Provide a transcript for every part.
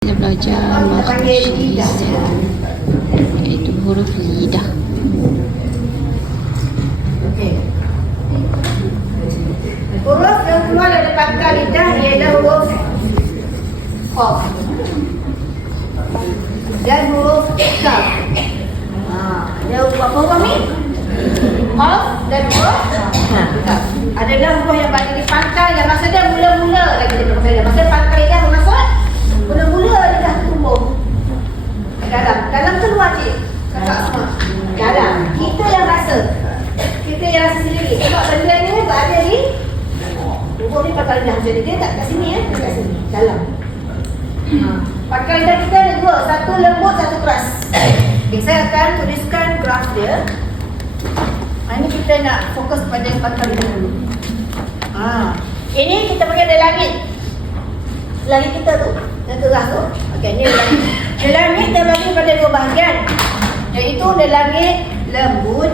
Kita belajar makhraj lisan, iaitu huruf lidah. Okey. Huruf yang keluar dari pangkal lidah ialah huruf Qaf dan huruf Kaf. Ada berapa huruf ni? Qaf dan huruf Kaf. Adalah huruf yang berada di pangkal dan maksudnya mula-mula lagi dia bermaksud. Maksud pangkal lidah bermaksud mula-mula lidah tumbuh dalam keluar cik. Kakak semua dalam. Kita yang rasa. Kita yang rasa sendiri. Sebab benda ni berada di huruf ni pangkal lidah. Jadi dia tak kat sini kat sini. Dalam. Pangkal lidah kita ada dua. Satu lembut, satu keras. Okay, saya akan tuliskan graf dia. Ini kita nak fokus pada pangkal lidah dulu. Ini kita pakai dari langit. Langit kita tu, yang keras tu. Okey, ni langit. Dari langit terbagi pada dua bahagian, iaitu dari langit lembut.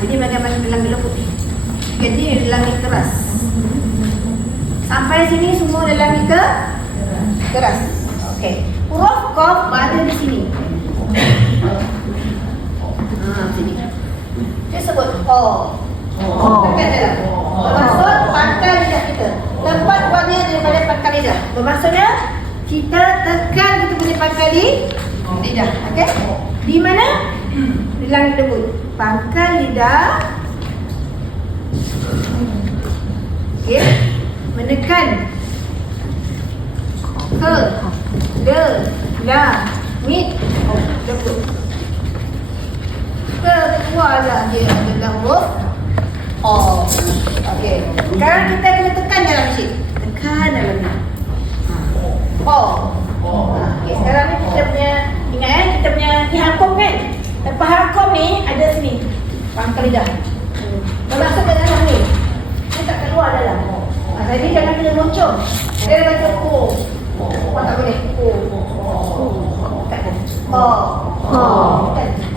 Sini bahagian langit lembut ni. Okey, ni dari langit keras. Sampai sini semua dari langit keras. Okey. Huruf Qaf berada di sini. Sini. Dia sebut tekan dalam. Bermaksud pangkal lidah kita. Tempat keluarnya daripada pangkal lidah. Bermaksudnya kita tekan kita punya pangkal lidah. Okey? Di mana? Di langit lembut. Pangkal lidah. Okey. Menekan ke langit lembut. Keluarlah dia dalam huruf Okey. Sekarang kita kena tekan dalam sini. Tekan dalam ni. Okey, sekarang ni kita punya ingat kita punya ni hakum kan? Lepas hakum ni ada sini. Pangkal lidah. Bermaksud ke dalam ni. Dia tak keluar dalam. Jadi jangan kena loncong. Dia dah baca tak boleh.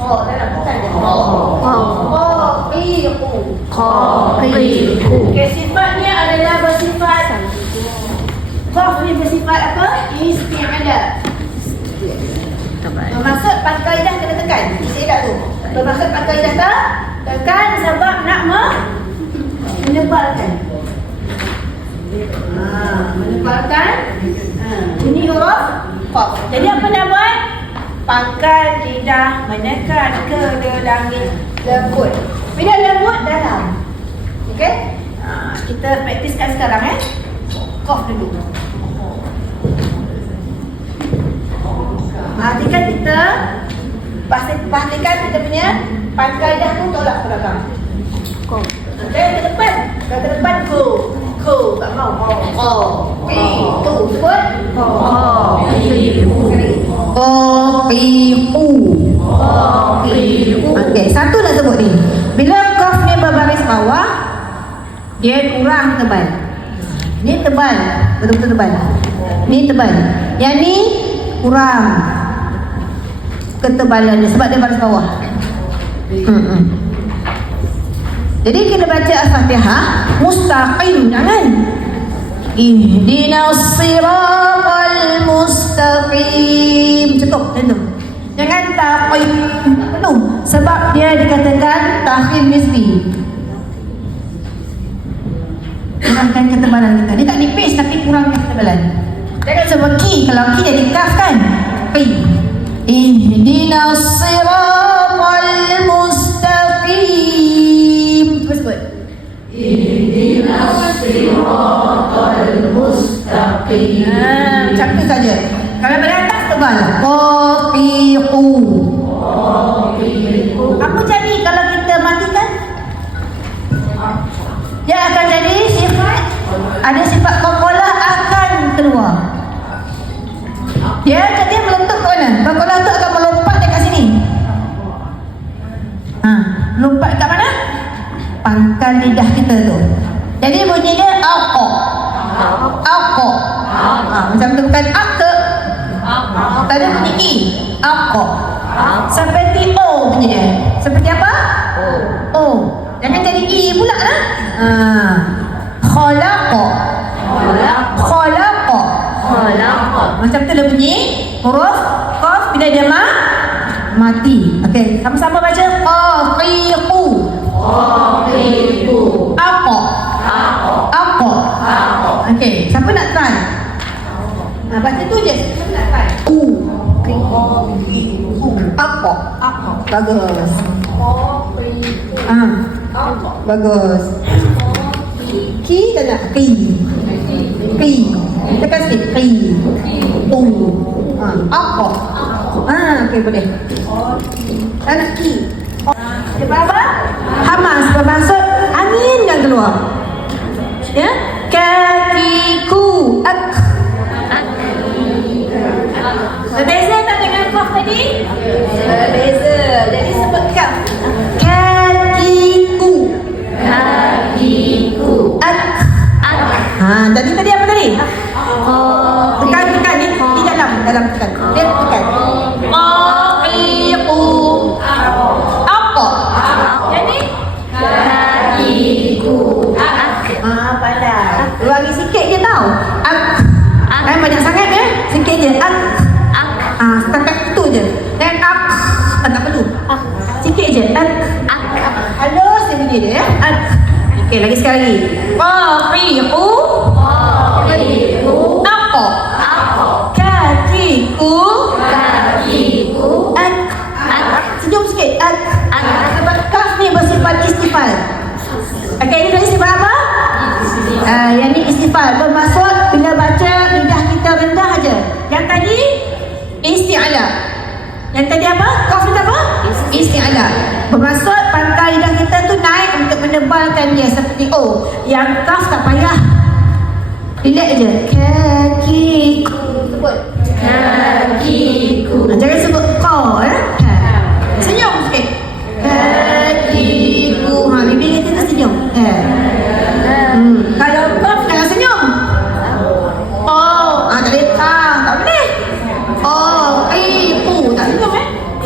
Dalam tekan dia. Okey, sifatnya adalah bersifat Qaf ni bersifat apa? Isti'ala. Bermaksud pangkal lidah kena tekan. Isti'ala tu. Bermaksud pangkal lidah tekan sebab nak menebalkan. Menebalkan. Ini huruf Qaf. Jadi apa nak buat? Pangkal lidah menekan ke langit lembut. Bila lembut dalam. Okey? Kita praktiskan sekarang Qaf dulu. Perhatikan kita pastikan kita punya pangkal lidah tu tolak ke belakang. Okey, ke depan. Ke depan go. Tak mau. Tu sebut. Okey, satu nak sebut ni. Bila Qaf ni berbaris bawah, dia kurang tebal. Ni tebal, betul-betul tebal. Ni tebal. Yang ni kurang ketebalannya sebab dia baris bawah. Jadi kita baca Al-Fatihah mustaqim, jangan ihdinas siratal mustaqim. Cukup macam. Jangan taqim. Penuh. Sebab dia dikatakan takhim nisbi. Kurangkan ketebalan kita. Dia tak nipis tapi kurangkan ketebalan. Jangan sebab ki. Kalau ki jadi kaf kan. Qi. Ihdinas siratal mustaqim. Cuba sebut. Ihdinas siratal mustaqim. Macam tu saja. Kalau pada atas tebal. Qafiqu. Apa jadi kalau kita matikan? Dia akan jadi sifat. Ada sifat qaqalah akan keluar. Dia meletup ke mana? Qaqalah tu akan melompat dekat sini. Lompat kat mana? Pangkal lidah kita tu. Jadi bunyi dia aqa. Macam tu bukan aqa. Tadi bunyi i. Aqa. Seperti o bunyi dia. Seperti apa? O. Jangan jadi i pula lah. Khalaqa. macam tu lah bunyi huruf qaf bila dia mati. Okey, sama-sama baca qafiqu. Apa? Okey, siapa nak try? Baca tu je. Siapa nak try? Apa? Bagus. Bagus. Ki tak nak? Ki. Tekan sikit. Ki. Apa? Okey, boleh. Tak nak ki. Dia apa? Hamas bermaksud angin yang keluar. Ya? Kakiku. Berbeza tak dengan kaf tadi? Berbeza. Jadi sebut kaf. Kakiku. Tadi apa tadi? Tekan ni di dalam tekan. Dia tekan. Qafiqu. Apa? Jadi kakiku. Pandai. Ulangi sikit je tau. Banyak sangat ya. Sikit je. Setakat itu je. Dan tak perlu. Sikit je. Halus dia bunyi dia ya. Okey, lagi sekali lagi. Qafiqu. Apa? Kakiku. Senyum sikit. Sebab kaf ni bersifat istifal. Okey, ini istifal apa? Yang ni istifal. Bermaksud bila baca lidah kita rendah aja. Yang tadi isti'ala. Yang tadi apa? Kaf itu apa? Isti'ala. Bermaksud pangkal lidah kita tu naik untuk menebalkan dia seperti O. Yang kaf tak payah. Relax je. Kakiku. Sebut. Kakiku. Jangan sebut kau Senyum sikit. Kakiku. Bibir kita senyum. Kalau kaf jangan senyum. Tak boleh. Tak boleh. Qafiqu. Tak senyum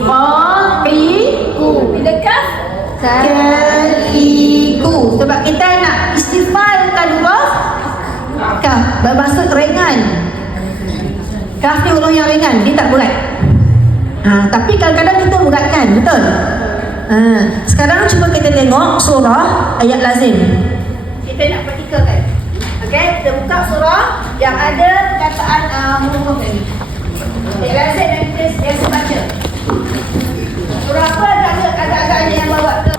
Qafiqu. Bila kaf kakiku. Sebab kita nak istifalkan huruf kaf. Bermaksud ringan. Kaf ni huruf yang ringan. Dia tak berat. Tapi kadang-kadang kita beratkan. Betul? Sekarang cuba kita tengok surah ayat lazim. Kita nak praktikakan. Okey, kita buka surah yang ada perkataan huruf ni. Ayat lazim yang kita biasa baca. Surah apa agak-agaknya yang bawa ke?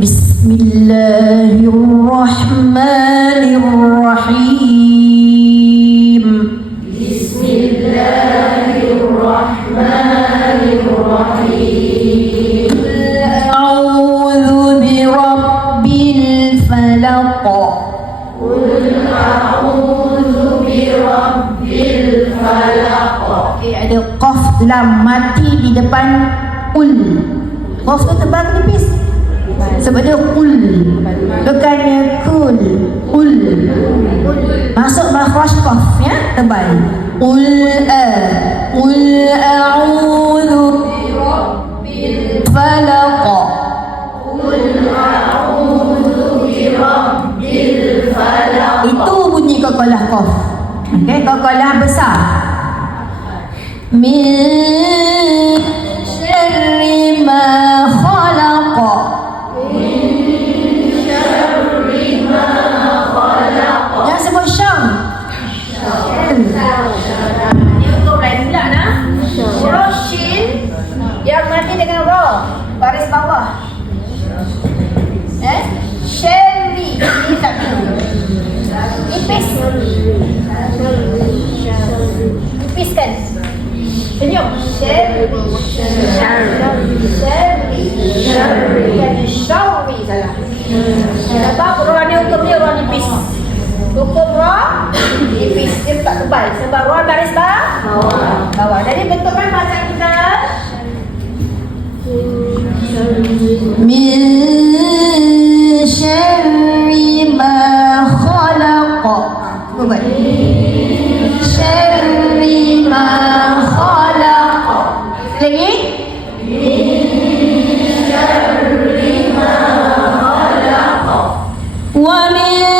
Bismillahirrahmanirrahim. A'udzu birabbil falaq. Okey, ada qaf lam mati di depan ul. Qaf tu tebal ke nipis? Sebab dia ul. Bukannya kul. Ul. Masuk makhraj qaf ya, tebal. Qul a'udzu birabbil falaq. Itu bunyi qaqalah qaf. Okey, qaqalah besar. Min syarri ma khalaq. Yang sebut syam. Ini untuk lain pula nah. Huruf shin yang mati dengan ra, baris bawah. Syarri ini tak perlu. Ipis. Ipiskan. Senyum. Syarri. Jadi syarri salah. Sebab ra ni hukumnya ra nipis. Hukum ra nipis. Dia tak tebal. Sebab ra baris bawah. Jadi bentukkan bacaan kita. Min syarri ma khalaq. Buat. Syarri ma khalaq. Lagi? Min syarri ma khalaq. Wa min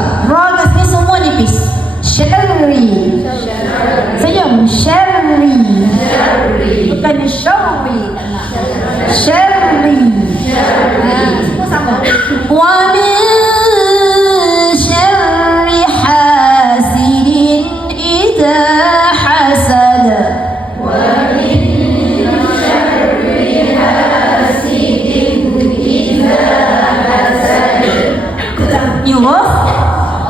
juga. Ra kat sini semua nipis. Syarri. Senyum. Syarri. Bukan syarri. Syarri. Semua sama. Wa min syarri hasidin idza hasad. Huruf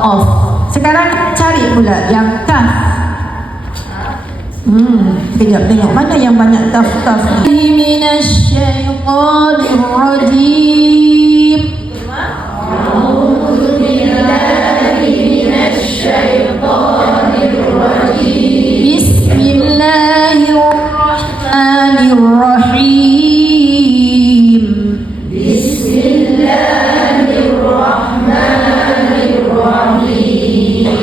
off. Sekarang cari pula yang kaf. Tengok mana yang banyak taf-taf. Minasyaitonir rajim. Bismillahirrahmanirrahim.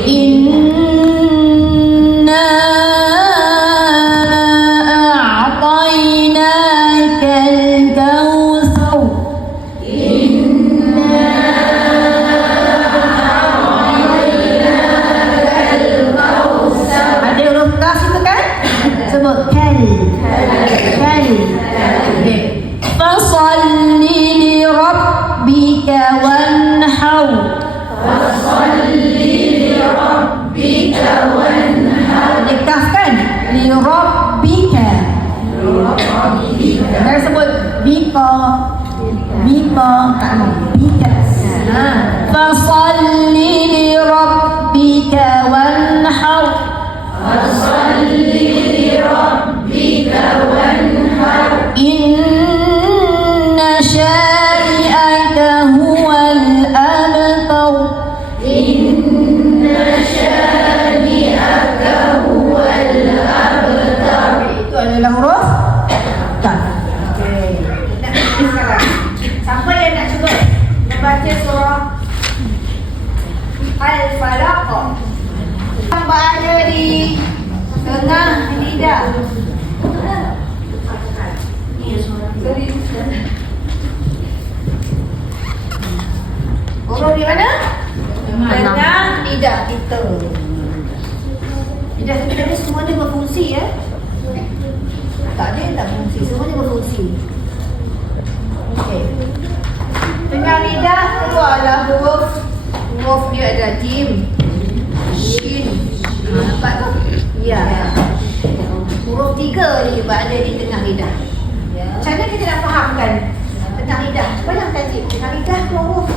Inna a'tainakal kautsar. Ada huruf kaf itu kan? Sebut kal. Kal. Okey. Fasalli li rabbika wanhar. Dekafkan li rabbika. Jangan sebut bika. Bika. Bika. Fasalli li rabbika wanhar. Inna syari'aka huwal abtar. Itu adalah huruf kaf. Okey. Kita pergi sekarang. Siapa yang nak cuba membaca surah Al-Falaq? Yang berada di tengah lidah. Huruf di mana? Tengah lidah kita. Lidah kita ni semuanya berfungsi ya. Tak ada yang tak fungsi, semuanya berfungsi. Okey. Tengah lidah keluarlah huruf. Huruf dia ada jim, shin. Nampak tak? Ya. Huruf 3 ni berada di tengah lidah. Macam mana kita nak fahamkan tengah lidah? Bayangkan cik, tengah lidah tu huruf.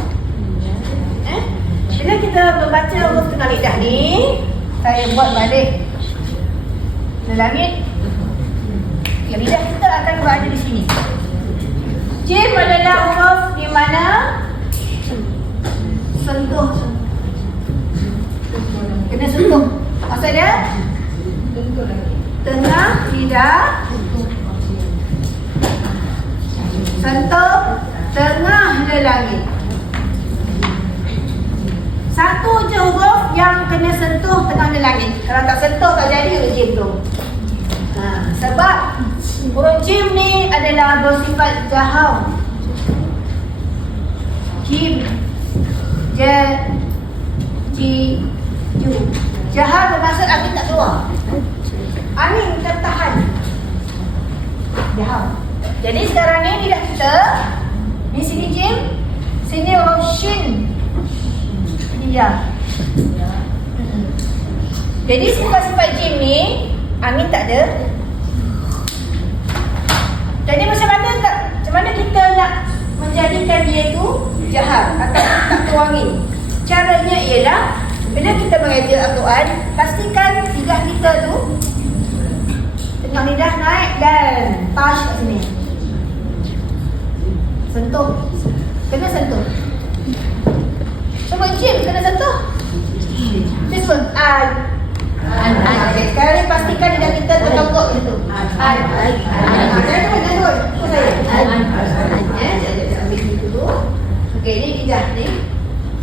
Bila kita membaca huruf tengah lidah ni, saya buat balik ke langit. Ya, lidah kita akan berada di sini. Jim adalah huruf di mana sentuh. Kena sentuh. Maksud dia? Tengah lidah. Sentuh tengah langit. Satu je huruf yang kena sentuh tengah langit. Kalau tak sentuh tak jadi huruf jim tu. Sebab huruf jim ni adalah bersifat jahau. Jim, ja, ji, ju. Jahau bermaksud angin tak keluar. Angin tertahan. Jahau. Jadi sekarang ni lidah kita, di sini jim, sini huruf shin. Ya. Jadi sifat-sifat jim ni angin tak ada. Jadi macam mana kita nak menjadikan dia tu jahar atau tak tuangin? Caranya ialah bila kita mengajar Al-Quran, pastikan lidah kita tu tengah lidah naik dan touch kat sini. Sentuh. Kena sentuh. Sebab jim kena sentuh. This one. Okay, sekarang ni pastikan lidah kita terkongkok macam tu. Jangan turun. Saya ambil ni dulu. Okay, ni lidah ni.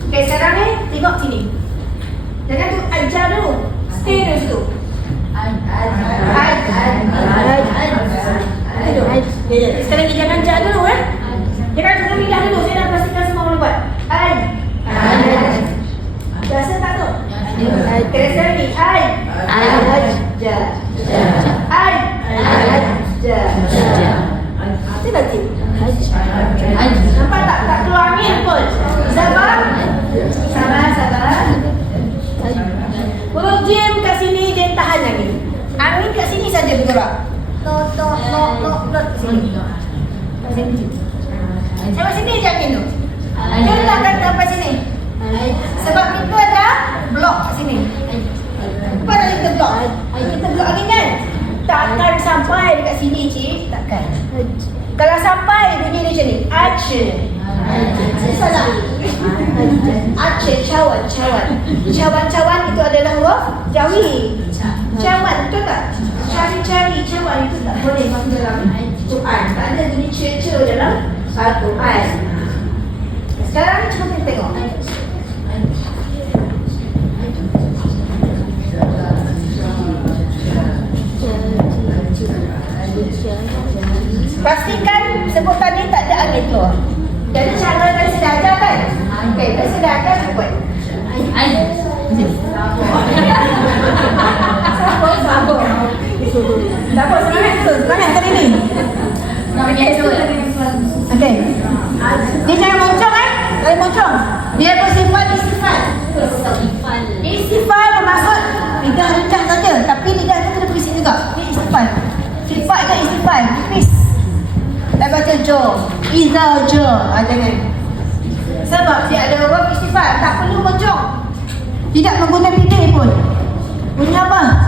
Okay, sekarang ni tengok sini. Jangan tu ajar dulu. Stay dulu situ. Sekarang ni jangan ajar dulu Jangan turun lidah dulu. Saya dah pastikan semua boleh buat. Terasa ni Ajja. Itu nanti. Nampak tak keluar angin pun. Sabar. Huruf jim kat sini dia tahan angin. Angin kat sini saja bergerak. No sini. Sampai sini je angin tu. Dia takkan sampai sini. Sebab kita ada blok kat sini. Apa dah kita blok? Kita blok angin kan? Takkan sampai dekat sini, cik. Takkan. Kalau sampai bunyi dia macam ni. Aceh. Salah. Aceh, cawan. Cawan itu adalah huruf jawi. Cawan, betul tak? Cari-cari cawan itu tak boleh masuk dalam Quran. Tak ada bunyi ce dalam Al-Quran. Sekarang cuba kita tengok. Pastikan sebutan ni tak ada angin keluar. Jadi cara kan sudah ajar kan? Okey, kan sudah ajar buat. Sabar. Semangat kali ni. Okey. Dia jangan moncong Jangan moncong. Dia bersifat istifal. Istifal bermaksud lidah rendah saja, tapi lidah tu kena berisik juga. Ini istifal. Sifat kan istifal, tipis. Tak baca jo, iza jo, jangan. Sebab dia ada huruf istifal, tak perlu moncong. Tidak menggunakan bibir pun. Bunyi apa?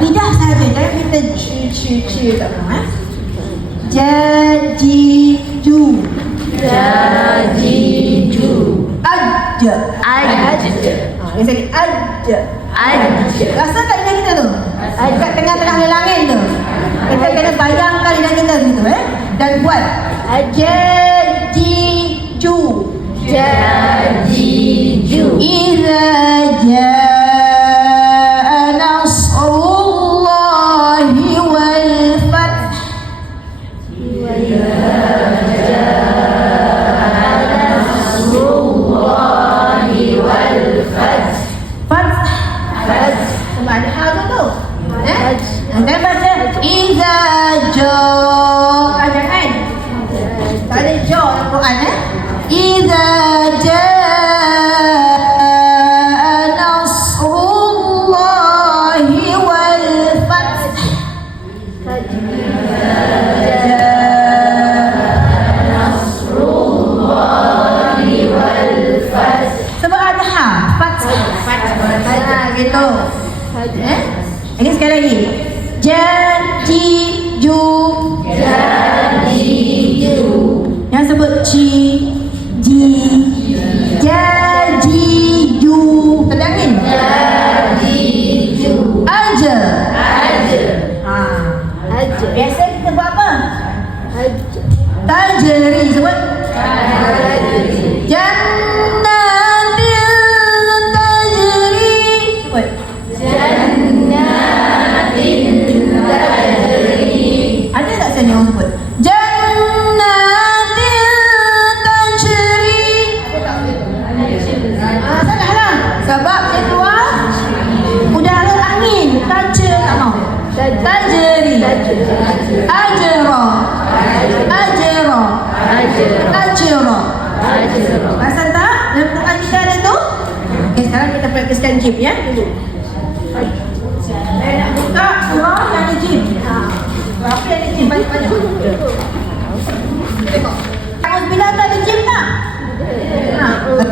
Lidah saja, jangan kita ci tak mahu. Jajiju. Ajja. Dia sakit ajja. Rasa tak lidah kita tu? Dekat tengah-tengah langit tu. Kita kena bayangkan lidah kita gitu dan buat jajiju. Iza jaa nasrullahi wal fath. Sama ada hal tu. Anda baca iza jaa. Jangan. Tak ada jaa dalam Quran Iza jaa nasrullahi wal fath. Sebab ada fath. Gitu. Ini sekali lagi. Jajiju. Yang sebut ci, ji, jajiju. Tak ada angin. Aja. Biasa kita buat apa? Tajri. Sebut. Jannatil tajri. Sebut. Ada tak sini orang sebut? Jannatil tajri. Salahlah. Sebab dia keluar udara angin. Tajri tak mau. Tajri. Ajra. Pasal tak? Dalam Quran kita ada tu? Okay, sekarang kita praktiskan jim ya. Dulu. Saya nak buka surah yang ada jim. Berapa yang ada jim? Banyak-banyak. Tengok. Bila ada jim tak?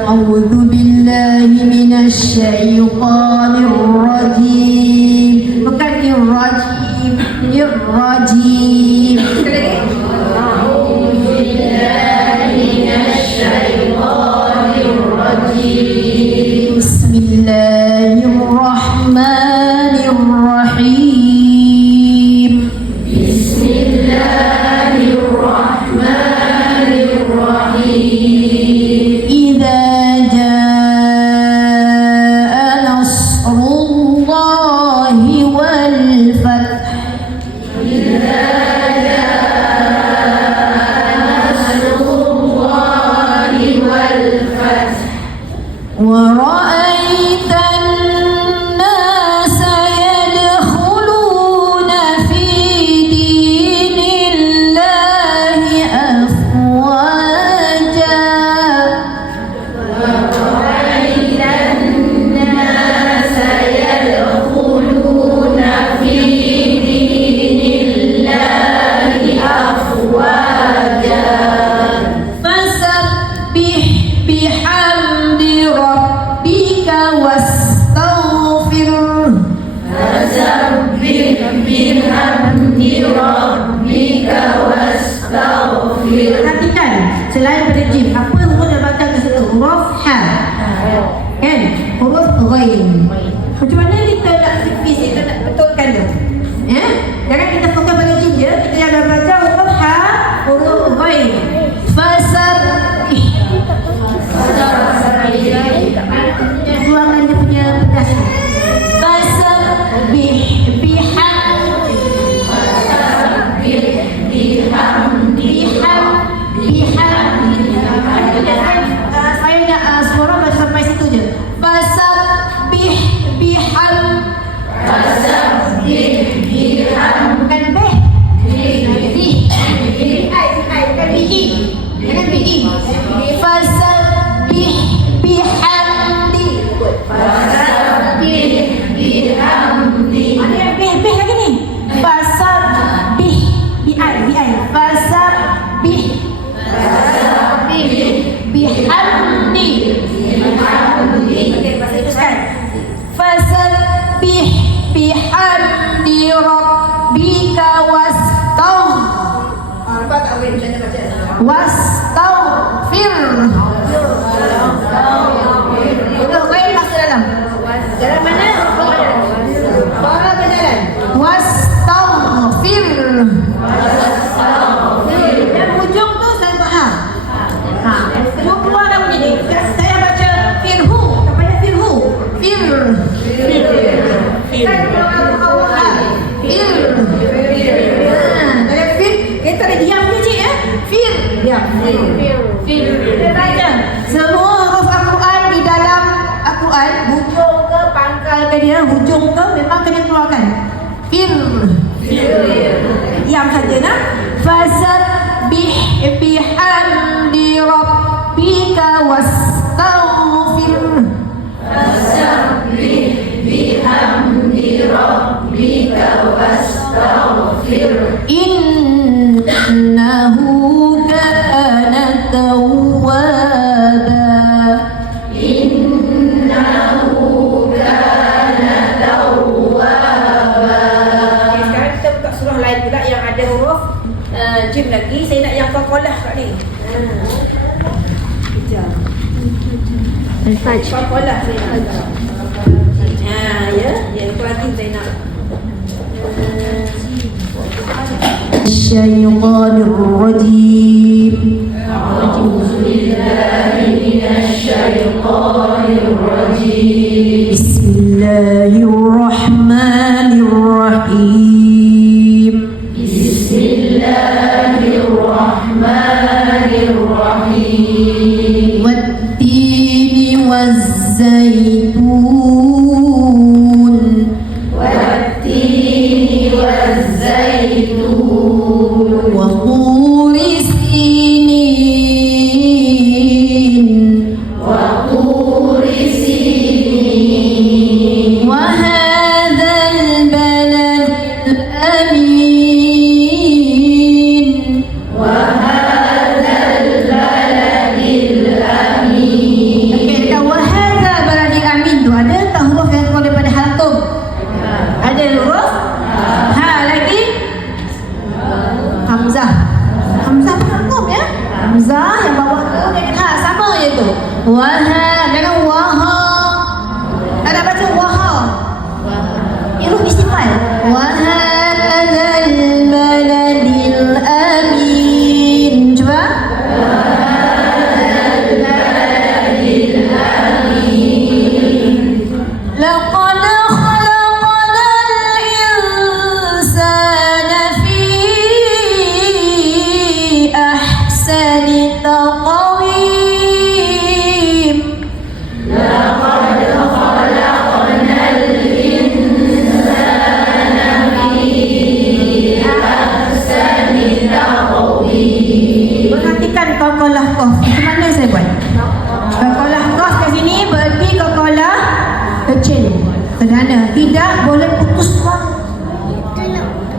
A'udzu billahi minasyaitonir rajim. Bukan irrajim, irrajim. Sekali lagi. A'udzu billahi minasyaitonir rajim. Bismillahirrahmanirrahim. Idza jaa nasrullahi wal fath. رأيت الناس يدخلون في دين الله أفواجا فسبح بحمد ربك واستغفره Perhatikan, selain pada jim, apa huruf yang baca ke situ? Huruf ha. Kan? Huruf ghain. Macam mana kita nak sifis, kita nak betulkan dia? Ya? Jangan kita fokus pada jim je, kita yang dah baca huruf ha, huruf ghain. Fasabbih. Suaranya dia punya pedas. Fasabbih saya nak suara baca sampai situ je. Fasabbih bukan bih. Bukan bihi. Jangan bihi. Fasabbih bihamdi. Ada yang bih lagi ni. Fasabbih bi'ai. Fasabbih bihamdi. Okey, bahasa itu sekarang. Fasabbih bihamdi rabbika wastaghfir. Itu kain masuk dalam. Dalam mana? Suara berjalan. Wastaghfir. Dan hujung tu satu ha. Hujung keluar dah bunyi ni. Saya baca firhu. Tak payah firhu. Kan kalau awal ha. Kalau fir, kita ada diam je cik ya. Diam. Kita baca. Semua huruf Al-Quran di dalam Al-Quran, hujung ke pangkal ke dia, hujung ke memang kena keluarkan. Diam saja nak. Fasabbih bihamdi rabbika wastaghfir. Innahu kana tawwaba. Sekarang kita buka surah lain pula yang ada huruf jim lagi. Saya nak yang qalqalah kat ni. Kejap. Qalqalah saya nak baca. Ya, itu lagi saya nak. Syaitanir rajim. Bismillahirrahmanirrahim. Wat-tini waz-zaitun. Wa turi sinin. tidak boleh putus suara.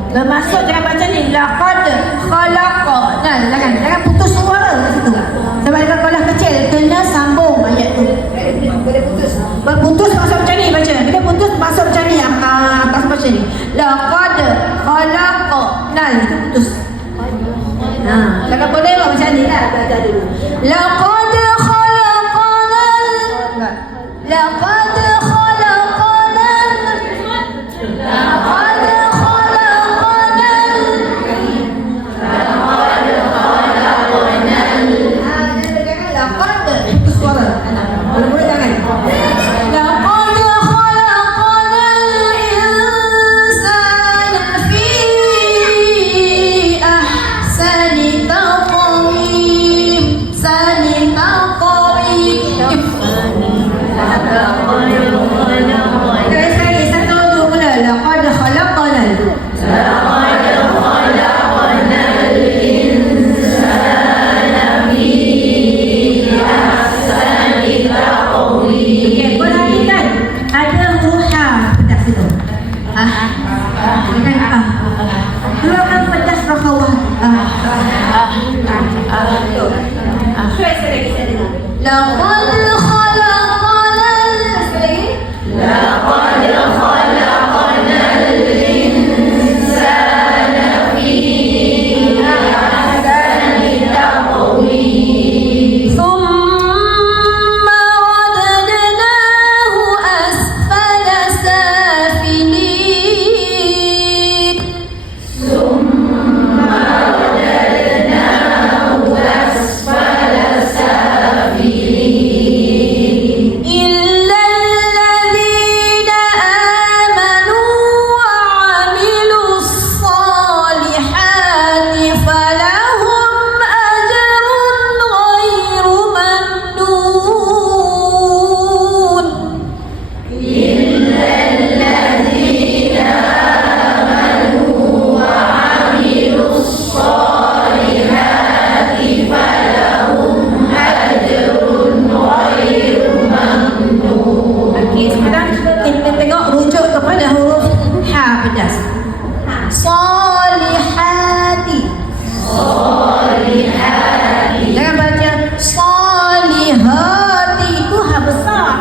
Bermaksud jangan baca ni laqad khalaqna. Jangan putus suara kat situ. Sebab dia kalau kecil kena sambung ayat tu. Boleh putus. Berputus masuk macam ni baca. Bila putus masuk macam ni atas baca ni. Laqad khalaqna itu putus. Jangan boleh buat macam ni lah. Belajar dulu. Laqad khalaqna. Laqad khalaqna. Laqad keluarkan pedas rakhawah. Laqad khalaqnal laqad khalaqnal insana fi ahsani taqwim. Thumma radadnahu asfala safilin. Salihati. Jangan baca salihati. Itu ha besar.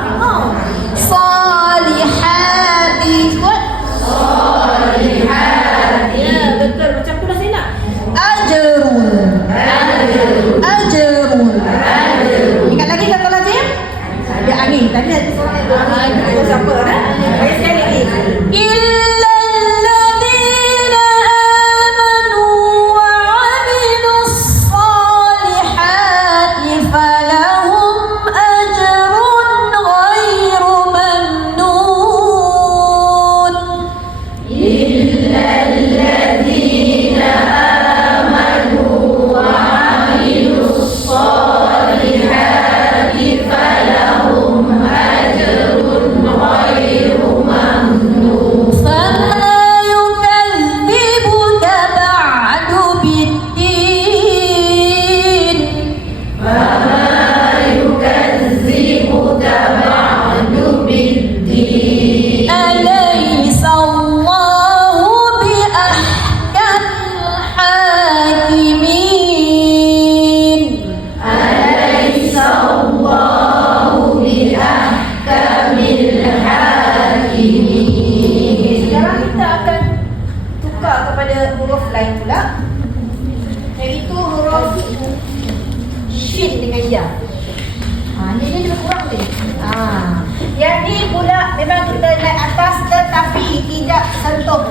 Salihati. Kuat. Salihati. Ya, betul. Macam tu dah saya nak. Ajrun. Ingat lagi kata lazim? Ada angin. Tadi ada suara siapa? Bagi sekali lagi. Huruf lain pula, iaitu huruf shin dengan ya. Ini lebih kurang ni. Yang ni pula memang kita naik atas tetapi tidak sentuh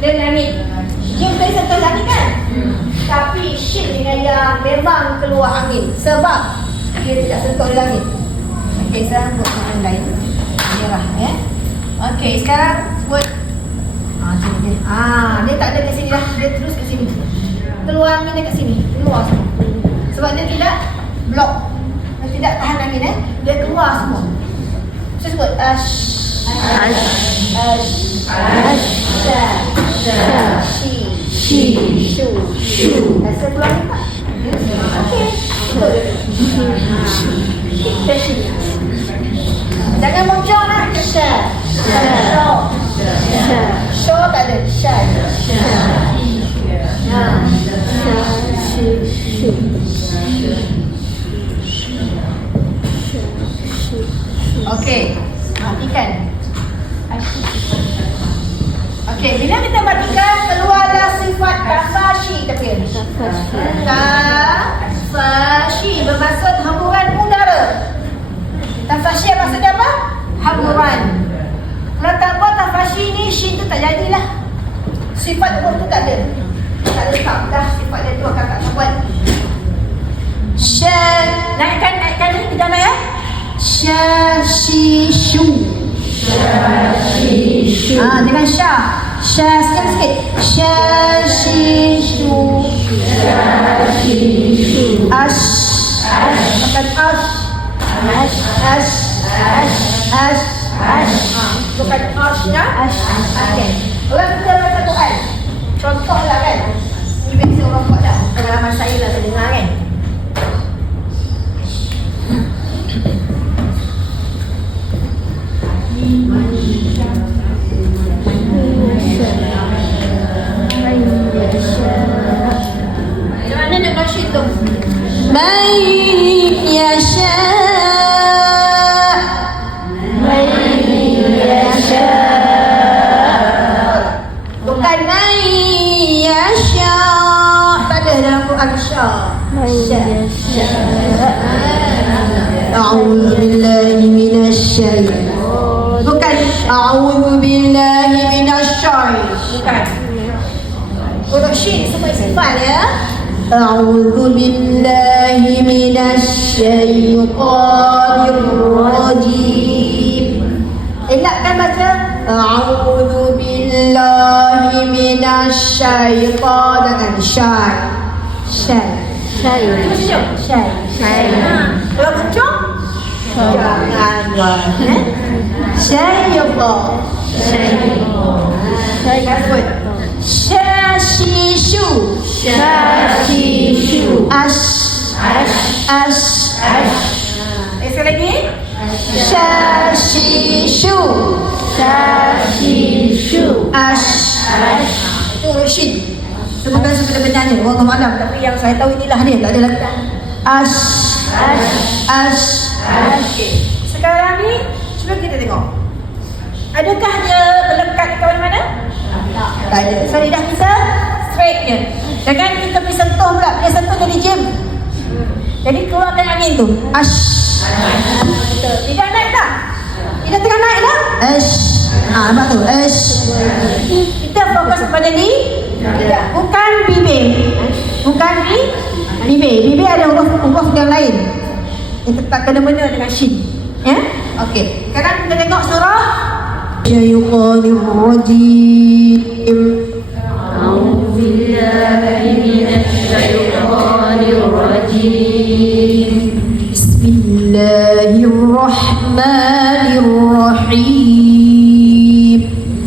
dan langit. Yang kita sentuh langit kan? Tapi shin dengan ya memang keluar angin sebab dia tidak sentuh langit. Okey, sekarang buat yang lain. Merah ya. Okey, sekarang buat dia tak ada kat sini dah. Dia terus kat sini. Keluar angin dia kat sini. Keluar semua. Sebab dia tidak blok. Dia tidak tahan angin Dia keluar semua. Saya sebut ash. Shu. Rasa keluar ni tak? Okey. Jangan muncul lah. Syai. Okey, perhatikan. Okey, bila kita perhatikan keluarlah sifat tafashi kata. Tafashi bermaksud hamburan udara. Tafashi maksudnya apa? Hamburan. Kalau tanpa tafashi ni shin tu tak jadilah. Sifat huruf tu tak ada. Tak lengkap dah sifat dia tu akan tak buat. Naikkan ni kita naik ya. Syashishu. Dengan syah. Syah sikit. Syashishu. Ash. Bukan ash. Ash. Bukan ash ya. Okey. Orang kita baca Quran. Contohlah kan. Ini biasa orang buat dah. Pengalaman saya lah saya dengar kan. Mana nak baca tu? Man yasha. Bukan man yasha. Pada dalam Quran syah. A'udzu billahi minasyaitan. Bukan a'udzu billahi minasyaitan. Bukan. Huruf syin semua sifat ya. A'udzu billahi minasyaitanir rajim. Ingatkan baca a'udzu billahi minasyaitan dengan syai. Kalau kencang jangan buat. Syaitan. Syashishu. Ash. Sekali lagi. Syashishu. Ash. Itu shin. Itu bukan sebenarnya Allah malam, tapi yang saya tahu inilah dia, tak ada lagi. Ash. Sekarang ni cuba kita tengok. Adakah dia melekat ke mana-mana? Tak ada. So lidah kita straight je. Jangan kita pergi sentuh pula. Dia sentuh jadi jam. Jadi keluarkan angin tu. Ash. Tidak naik tak? Tidak tengah naik tak? Ash. Nampak tu? Ash. Kita fokus kepada ni. Bukan bibir. Bukan bibir. Bibir ada huruf yang lain. Yang tak kena-mena dengan shin. Ya? Okey. Sekarang kita tengok surah Syaitanir Rajim. A'udzu billahi minasyaitanir rajim. Bismillahirrahmanirrahim.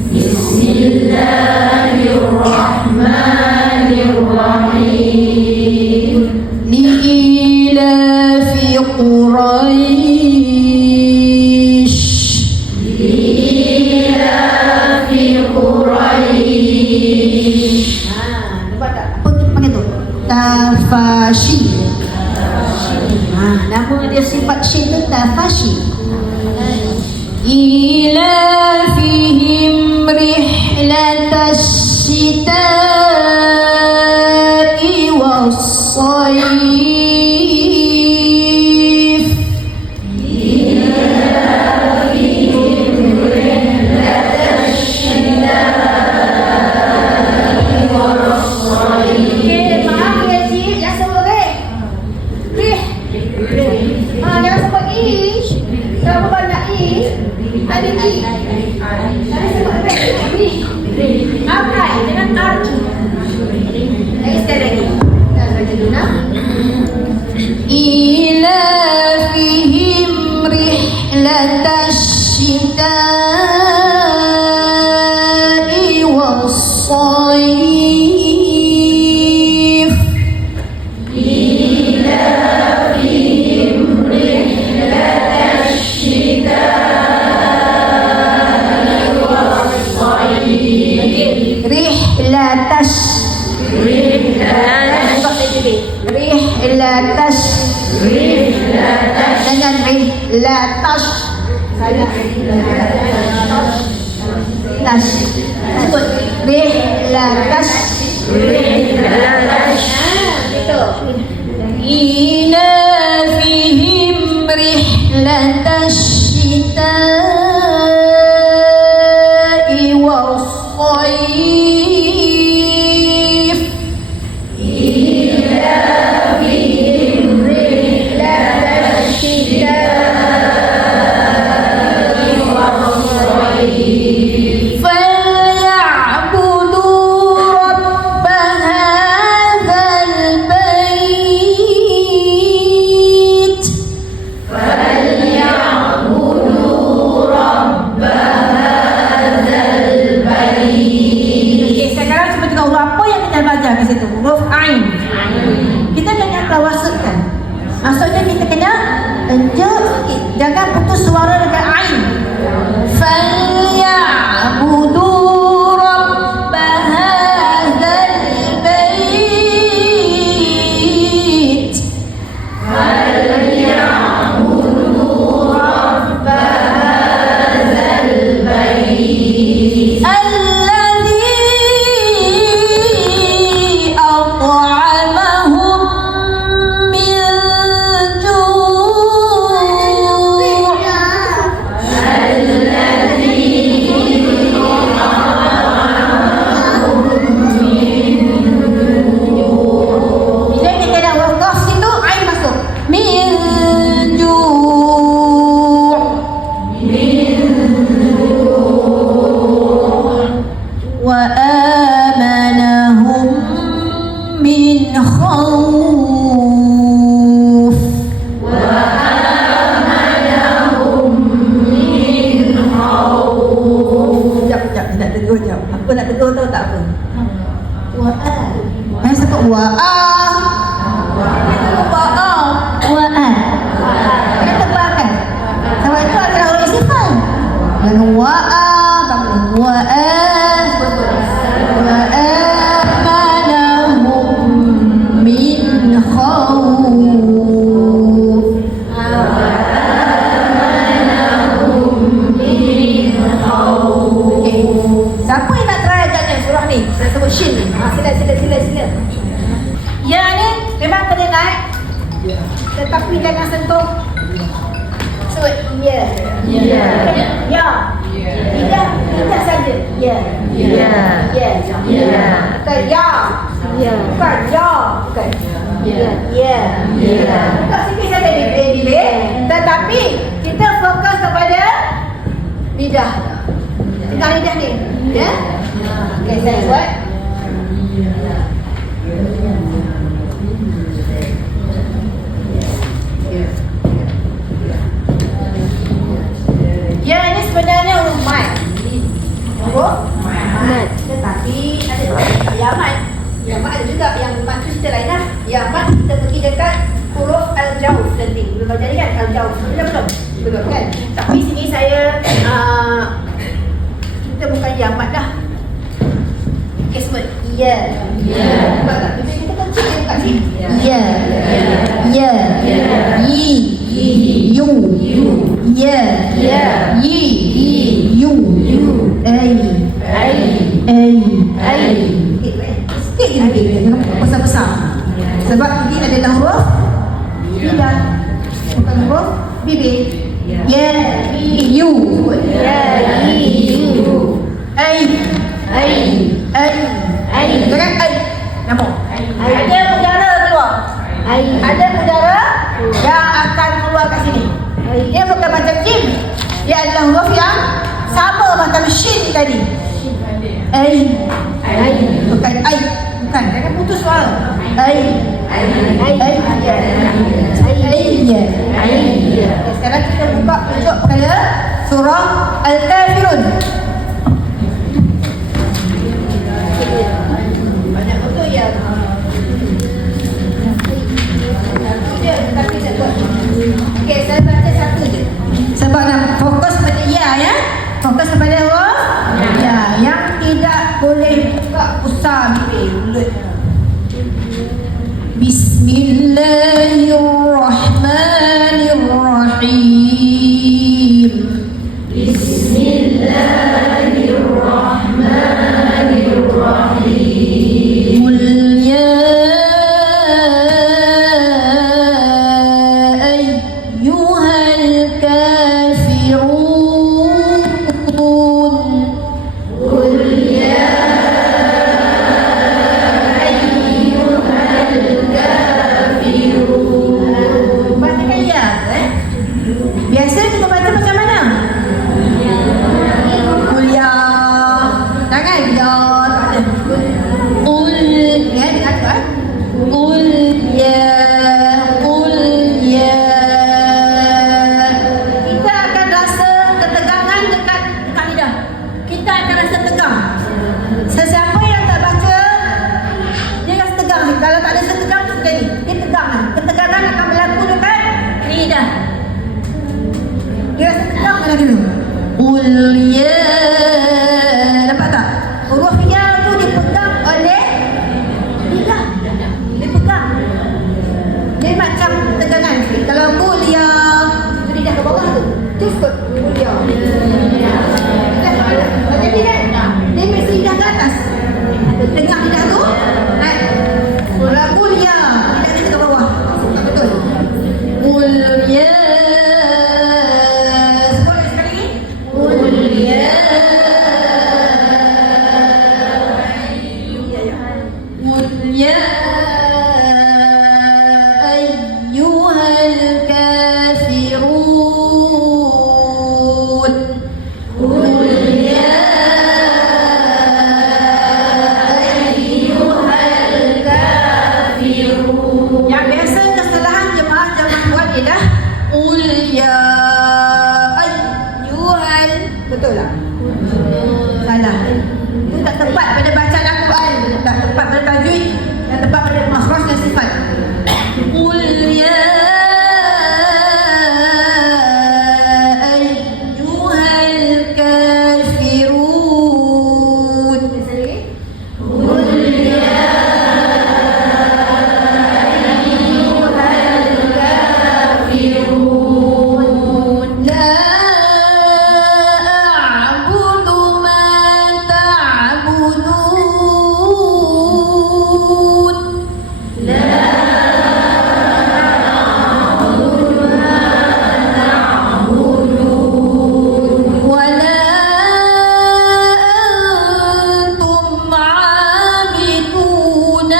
Bismillahirrahmanirrahim. Li'ilafi Quraish. Tafashi. Nama dia sifat shin tu tafashi. Ila fihim rihlatash shita'i was-sayf. Ada I. Saya sebut ni. Akai dengan arki. Lagi sekali lagi. Kita baca dulu nak. Ila fihim rihlatash shita'i was-sayf. Ila fihim rihlatash shita'i. Tash. Sebut. Rihlatash. Betul. إيلافهم رحلة الشتاء والصيف فليعبدوا رب هذا البيت Okey, sekarang cuba tengok huruf apa yang kita belajar kat situ. Huruf Ain. Kita kena tawasudkan. Maksudnya kita kena jangan putus suara dekat Ain. فليعبدوا رب هذا البيت الذي أطعمهم من جوع Bila kita dah huruf qaf situ, Ain masuk. من جوع وآمنهم من خوف Sekejap, nak tegur jap. Apa nak tegur tahu tak apa? Saya sebut wa'ah. Kita sebut wa'ah. وآ Kita tebalkan. Sebab itu adalah huruf istifal. Dengan wa'ah, tak boleh. وآمنهم من خوف Okey. Siapa yang nak try ajaknya surah ni? Saya sebut shin ni. Sila. Ya ni memang kena naik. Tetapi jangan sentuh. Sebut ya. Ya. Tidak saja. Ya. Bukan ya. Bukan ya. Bukan. Ya. Bukan sikit saja delay. Tetapi kita fokus kepada lidah. Tengah lidah ni. Ya. Okey, saya buat. Ya, ini sebenarnya huruf mat. Huruf mat. Tetapi ada ya mat. Ya mat ada juga yang mat tu cerita lain lah. Ya mat kita pergi dekat huruf al-jauf nanti. Belum belajar ni kan al-jauf. Belum kan? Tapi sini saya kita bukan ya mat dah. Okey, sebut ya. Nampak tak? Bibir kita kecil dia buka sini. يا ي يو يا ي يو أي Sikit je bibir. Jangan besar-besar. Sebab ini adalah huruf lidah. Bukan huruf bibir. Ya, يو ai. Jangan ai. Nampak? Ada udara keluar. Ada udara yang akan keluar kat sini. Dia bukan macam jim. Dia adalah huruf yang sama macam shin tadi. Ai. Bukan ai. Bukan. Jangan putus suara. Ai. Sekarang kita buka tunjuk pada surah Al-Kafirun. Banyak betul ya. Okey, saya baca satu je. Sebab nak fokus pada ya. Fokus kepada huruf ya. Yang tidak boleh buka besar bibir mulut. Bismillahirrahmanirrahim baca dulu. Qul ya. Nampak tak? Huruf ya tu dipegang oleh lidah. Dipegang. Dia macam tegangan. Kalau qul ya, Itu lidah ke bawah tu. Cukup. Mulia. Jadi kan? dia mesti lidah ke atas. Tengah lidah tu. Kalau qul ya, lidah dia ke bawah. Tak betul. Qul ya. Sekali sekali. Qul ya. قل يا أيها الكافرون قل يا أيها الكافرون. Yang biasa kesalahan jemaah buat ialah qul ya ayyuhal. Betul tak? Salah. Itu tak tepat pada bacaan Al-Quran, tak tepat pada tajwid, tak tepat pada makhraj dan sifat. Qul ya ayyuhal kafirun. Qul ya ayyuhal kafirun. La a'budu ma ta'budun. ولا أنتم عابدون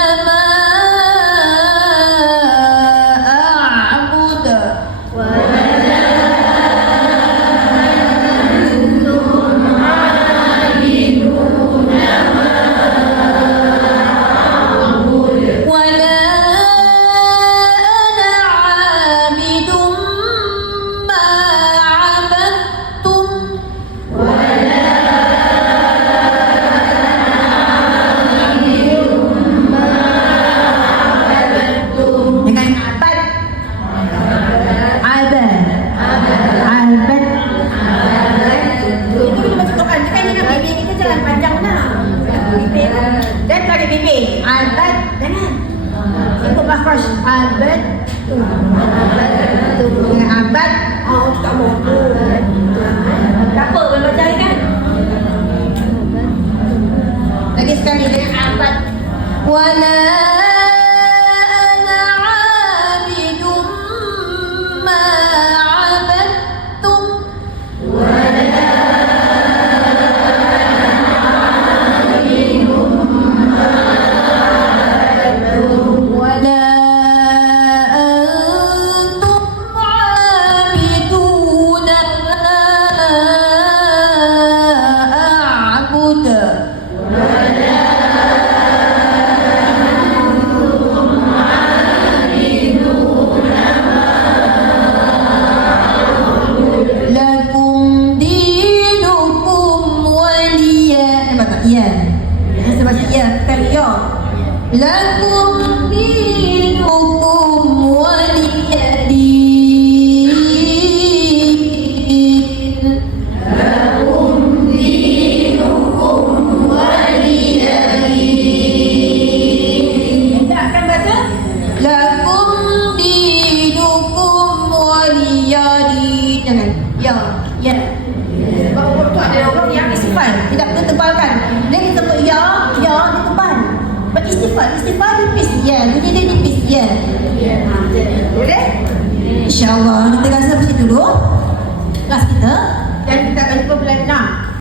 ما أعبد. ولا أنا عابد ما عبدتم. Dengan abad. Abad. Abad. Itu kita masuk Quran. Tekan dengan bibir kita jalan panjang lah. Bibir dan tarik bibir. Abad. Jangan. Ikut makhraj. Abad. Dengan abad. Oh, tak mau. Tak apa kalau baca kan. Lagi sekali dengan abad. Wala ana abidum ma abadtum. ولا أنتم عابدون ما أعبد. لكم دينكم ولي. Ya. Jangan sebab ya, bukan ya. Lakum dinukum waliyadin. Lakum dinukum waliyadin. Takkan baca? Lakum dinukum waliyadin. Jangan. Ya. Ya. Sebab huruf tu ada huruf yang istifal, tidak betul tebalkan. Dia kita sebut ya, dia tebal. Beristifal, istifal nipis ya, bunyi dia nipis ya. Boleh? InsyaAllah kita rasa bersih dulu kelas kita.